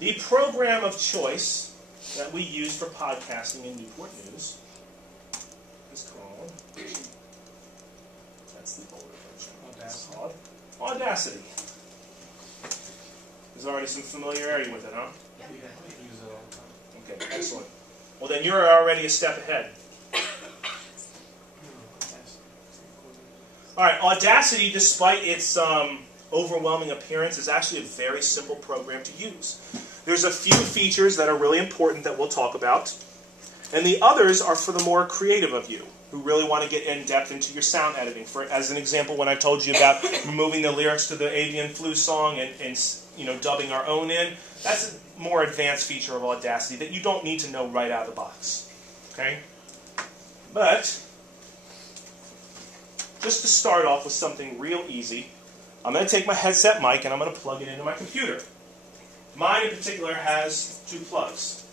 The program of choice that we use for podcasting in Newport News is called, that's the older version, it's called Audacity. There's already some familiarity with it, huh? Yeah. We use it all the time. Okay, excellent. Well, then you're already a step ahead. All right, Audacity, despite its overwhelming appearance, is actually a very simple program to use. There's a few features that are really important that we'll talk about, and the others are for the more creative of you, who really want to get in-depth into your sound editing. For, as an example, when I told you about removing the lyrics to the avian flu song and dubbing our own in, that's a more advanced feature of Audacity that you don't need to know right out of the box. Okay? But just to start off with something real easy, I'm going to take my headset mic and I'm going to plug it into my computer. Mine in particular has two plugs.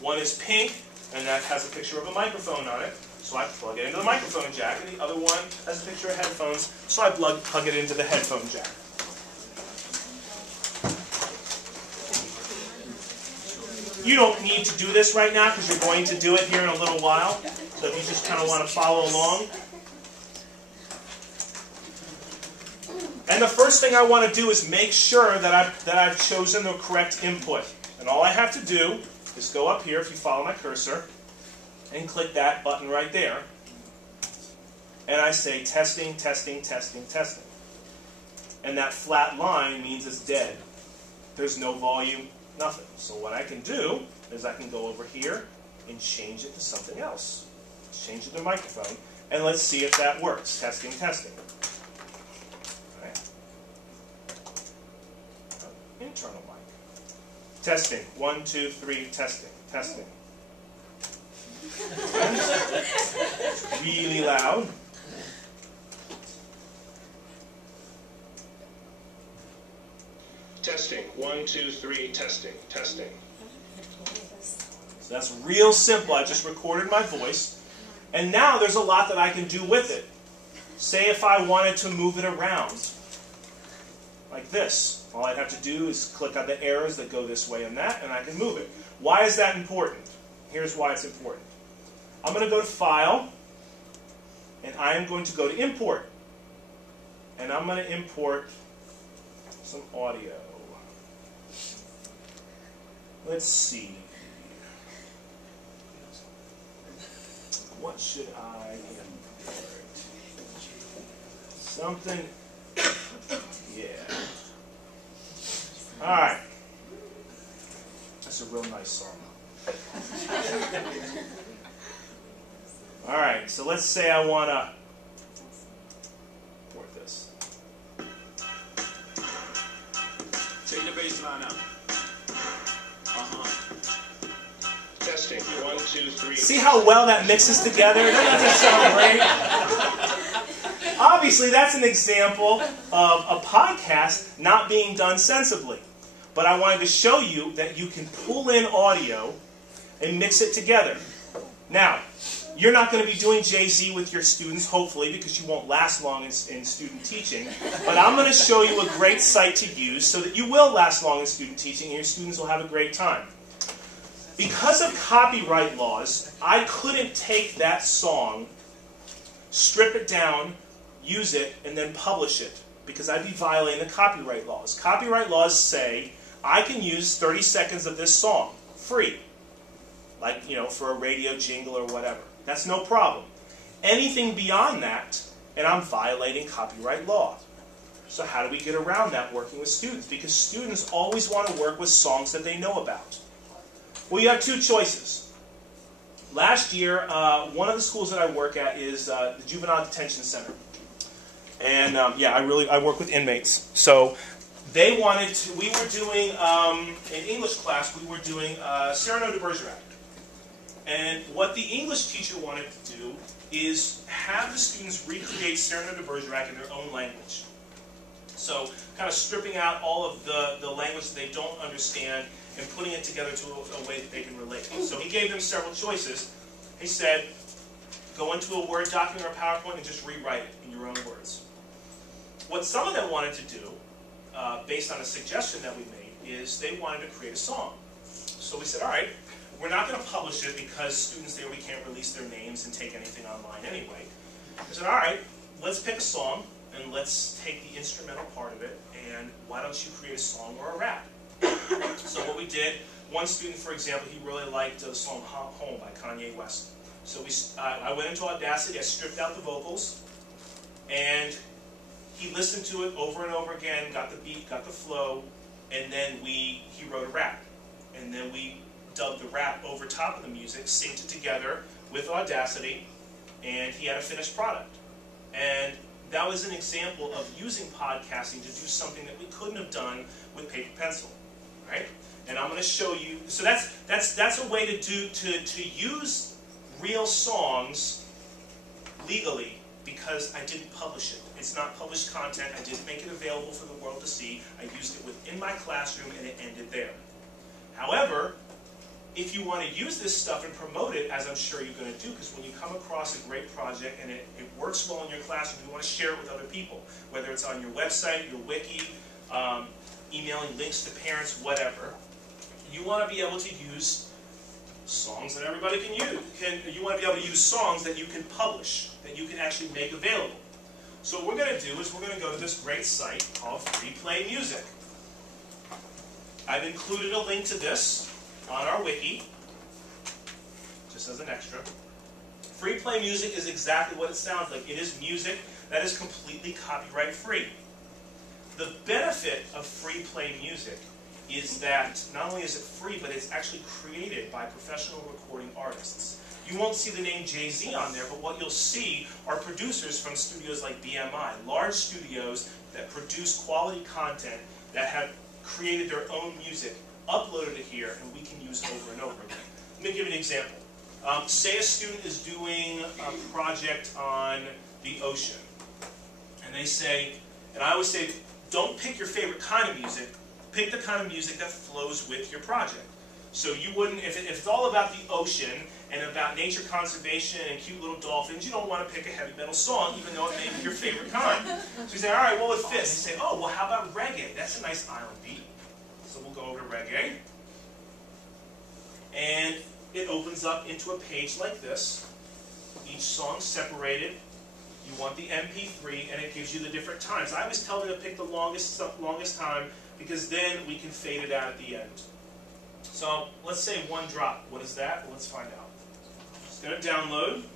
One is pink, and that has a picture of a microphone on it, so I plug it into the microphone jack, and the other one has a picture of headphones, so I plug it into the headphone jack. You don't need to do this right now because you're going to do it here in a little while, so if you just kind of want to follow along. And the first thing I want to do is make sure that I've chosen the correct input. And all I have to do is go up here, if you follow my cursor, and click that button right there. And I say testing, testing, testing, testing. And that flat line means it's dead. There's no volume, nothing. So what I can do is I can go over here and change it to something else. Change it to microphone. And let's see if that works. Testing, testing. Internal mic. Testing. 1, 2, 3, testing. Testing. Really loud. Testing. 1, 2, 3, testing. Testing. So that's real simple. I just recorded my voice. And now there's a lot that I can do with it. Say if I wanted to move it around. Like this. All I'd have to do is click on the arrows that go this way and that, and I can move it. Why is that important? Here's why it's important. I'm going to go to File, and I am going to go to Import. And I'm going to import some audio. Let's see. What should I import? Something. Yeah. Alright. That's a real nice song. Alright, so let's say I want to import this. Take the bass line out. Testing. 1, 2, 3. See how well that mixes together? Doesn't that sound great? Obviously, that's an example of a podcast not being done sensibly. But I wanted to show you that you can pull in audio and mix it together. Now, you're not going to be doing Jay-Z with your students, hopefully, because you won't last long in student teaching. But I'm going to show you a great site to use so that you will last long in student teaching and your students will have a great time. Because of copyright laws, I couldn't take that song, strip it down, use it, and then publish it, because I'd be violating the copyright laws. Copyright laws say I can use 30 seconds of this song, free, like, for a radio jingle or whatever. That's no problem. Anything beyond that, and I'm violating copyright law. So how do we get around that working with students? Because students always want to work with songs that they know about. Well, you have two choices. Last year, one of the schools that I work at is the Juvenile Detention Center. And I work with inmates. So they wanted to, we were doing, in English class, we were doing Cyrano de Bergerac. And what the English teacher wanted to do is have the students recreate Cyrano de Bergerac in their own language. So kind of stripping out all of the language that they don't understand and putting it together to a way that they can relate. So he gave them several choices. He said, go into a Word document or PowerPoint and just rewrite it in your own words. What some of them wanted to do, based on a suggestion that we made, is they wanted to create a song. So we said, all right, we're not going to publish it because students there, we can't release their names and take anything online anyway. I said, all right, let's pick a song and let's take the instrumental part of it, and why don't you create a song or a rap? So what we did, one student, for example, he really liked the song Home by Kanye West. So I went into Audacity, I stripped out the vocals, and he listened to it over and over again, got the beat, got the flow, and then he wrote a rap. And then we dubbed the rap over top of the music, synced it together with Audacity, and he had a finished product. And that was an example of using podcasting to do something that we couldn't have done with paper pencil, right? And I'm going to show you. So that's a way to use real songs legally, because I didn't publish it. It's not published content. I didn't make it available for the world to see. I used it within my classroom, and it ended there. However, if you want to use this stuff and promote it, as I'm sure you're going to do, because when you come across a great project and it works well in your classroom, you want to share it with other people, whether it's on your website, your wiki, emailing links to parents, whatever. You want to be able to use songs that everybody can use. You want to be able to use songs that you can publish, that you can actually make available. So what we're going to do is we're going to go to this great site called Free Play Music. I've included a link to this on our wiki, just as an extra. Free Play Music is exactly what it sounds like. It is music that is completely copyright free. The benefit of Free Play Music is that not only is it free, but it's actually created by professional recording artists. You won't see the name Jay-Z on there, but what you'll see are producers from studios like BMI, large studios that produce quality content, that have created their own music, uploaded it here, and we can use over and over again. Let me give you an example. Say a student is doing a project on the ocean, and they say, and I always say, don't pick your favorite kind of music, pick the kind of music that flows with your project. So you wouldn't, if it's all about the ocean and about nature conservation and cute little dolphins, you don't want to pick a heavy metal song, even though it may be your favorite kind. So you say, all right, well, it fits. You say, oh, well, how about reggae? That's a nice island beat. So we'll go over to reggae. And it opens up into a page like this. Each song separated. You want the MP3, and it gives you the different times. I always tell them to pick the longest time, because then we can fade it out at the end. So let's say one drop. What is that? Well, let's find out. It's going to download. And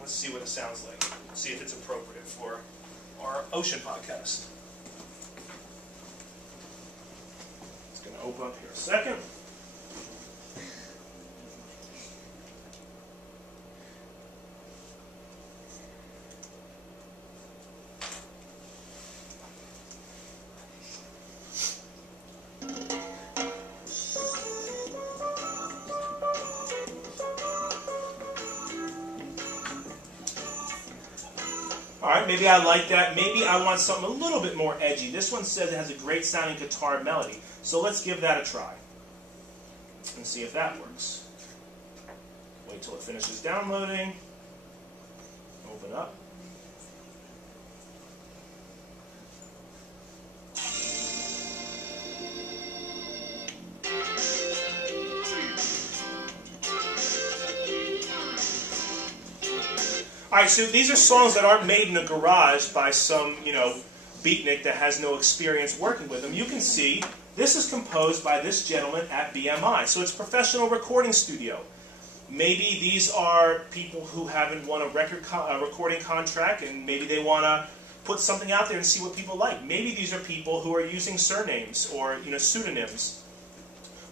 let's see what it sounds like. See if it's appropriate for our ocean podcast. It's going to open up here a second. Alright, maybe I like that. Maybe I want something a little bit more edgy. This one says it has a great sounding guitar melody. So let's give that a try and see if that works. Wait till it finishes downloading. Open up. Alright, so these are songs that aren't made in a garage by some, beatnik that has no experience working with them. You can see this is composed by this gentleman at BMI. So it's a professional recording studio. Maybe these are people who haven't won a recording contract, and maybe they want to put something out there and see what people like. Maybe these are people who are using surnames or pseudonyms.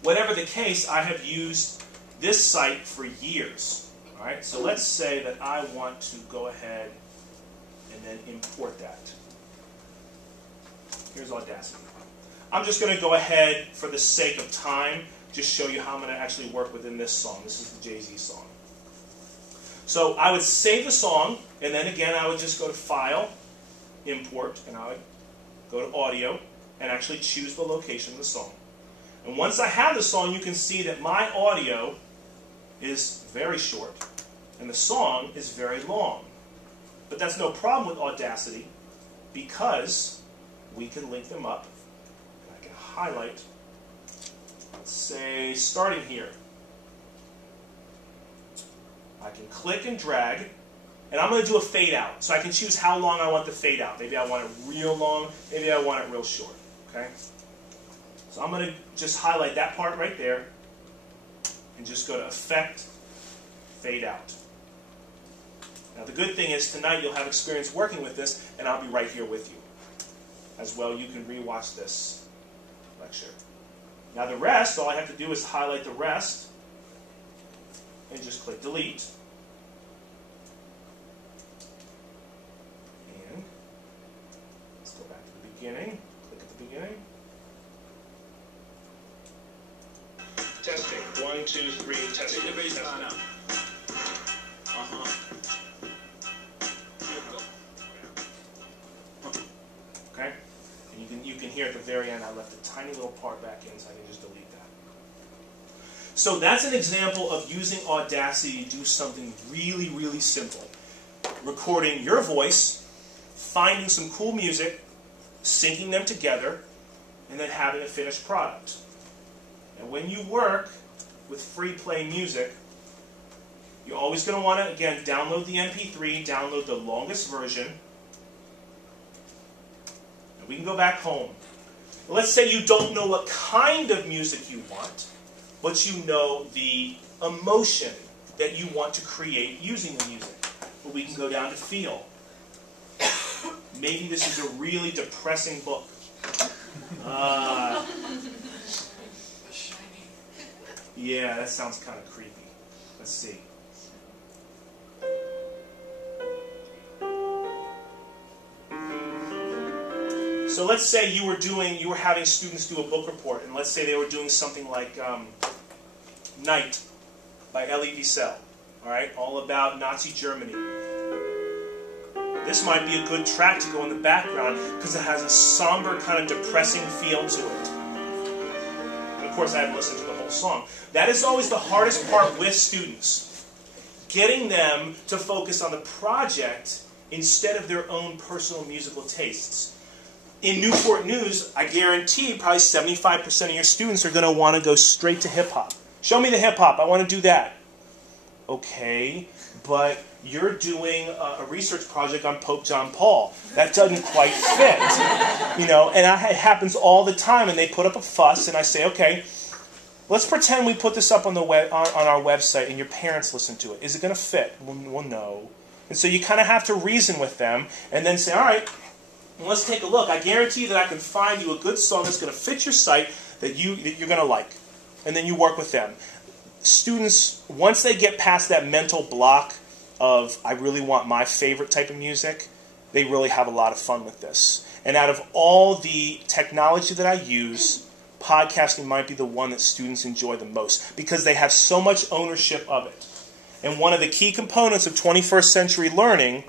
Whatever the case, I have used this site for years. Alright, so let's say that I want to go ahead and then import that. Here's Audacity. I'm just going to go ahead, for the sake of time, just show you how I'm going to actually work within this song. This is the Jay-Z song. So I would save the song, and then again I would just go to File, Import, and I would go to Audio, and actually choose the location of the song. And once I have the song, you can see that my audio is very short, and the song is very long. But that's no problem with Audacity, because we can link them up highlight, let's say, starting here. I can click and drag, and I'm going to do a fade out. So I can choose how long I want the fade out. Maybe I want it real long, maybe I want it real short. Okay? So I'm going to just highlight that part right there, and just go to Effect, Fade Out. Now the good thing is tonight you'll have experience working with this, and I'll be right here with you. As well, you can rewatch this lecture. Now the rest, all I have to do is highlight the rest, and just click Delete. And let's go back to the beginning. Click at the beginning. Testing. 1, 2, 3, testing. Take the bass line out. Okay? And you can hear at the very end I left a tiny little part back in, so I can just delete that. So that's an example of using Audacity to do something really, really simple. Recording your voice, finding some cool music, syncing them together, and then having a finished product. And when you work with free play music, you're always going to want to, again, download the MP3, download the longest version. And we can go back home. Let's say you don't know what kind of music you want, but you know the emotion that you want to create using the music. Well, we can go down to Feel. Maybe this is a really depressing book. Yeah, that sounds kind of creepy. Let's see. So let's say you were having students do a book report, and let's say they were doing something like Night by Elie Wiesel, all right, all about Nazi Germany. This might be a good track to go in the background because it has a somber, kind of depressing feel to it. And of course, I haven't listened to the whole song. That is always the hardest part with students, getting them to focus on the project instead of their own personal musical tastes. In Newport News, I guarantee probably 75% of your students are going to want to go straight to hip-hop. Show me the hip-hop. I want to do that. Okay, but you're doing a research project on Pope John Paul. That doesn't quite fit. You know, and it happens all the time, and they put up a fuss, and I say, okay, let's pretend we put this up on our website, and your parents listen to it. Is it going to fit? Well, no. And so you kind of have to reason with them, and then say, all right, well, let's take a look. I guarantee that I can find you a good song that's going to fit your site that you're going to like. And then you work with them. Students, once they get past that mental block of, I really want my favorite type of music, they really have a lot of fun with this. And out of all the technology that I use, podcasting might be the one that students enjoy the most because they have so much ownership of it. And one of the key components of 21st century learning